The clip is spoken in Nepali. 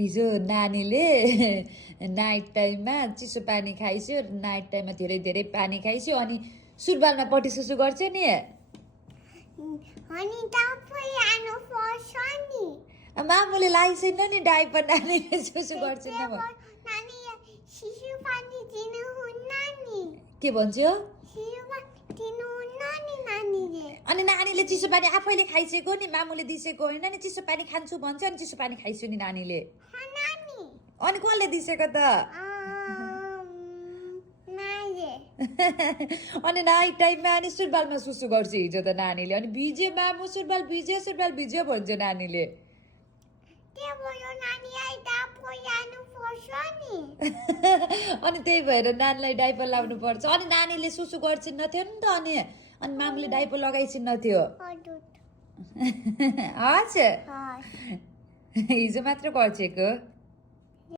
हिजो नानीले नाइट टाइममा चिसो पानी खाइस्यो नाइट टाइममा धेरै धेरै पानी खाइस्यो अनि सुरबालमा पट्टी सुसु गर्छ नि अनि तपाईँ आउनुपर्छ नि मामुले लगाइसकेन नि डाइपर नानीले सुसु गर्छिन नानीले शिशु पानी दिनुहुन्न नि के भन्थ्यो शिशु पानी दिनुहुन्न नि नानीले अनि नानीले चिसो पानी आफैले खाइसकेको नि मामुले दिसेको होइन नि चिसो पानी खान्छु भन्छ अनि चिसो पानी खाइसु नि नानीले नानी अनि कसले दिसेको त अनि नाइट टाइममा अनि सुरबालमा सुसु गर्छ हिजो त नानीले अनि भिज्यो मामु सुरबाल भिज्यो भन्छ नानीले अनि त्यही भएर नानीलाई डाइपर लाउनु पर्छ अनि नानीले सुसु गर्छिन्न थियो नि त अनि मामुले डाइपर लगाइछिन्न थियो हजुर हिजो मात्र गर्छेको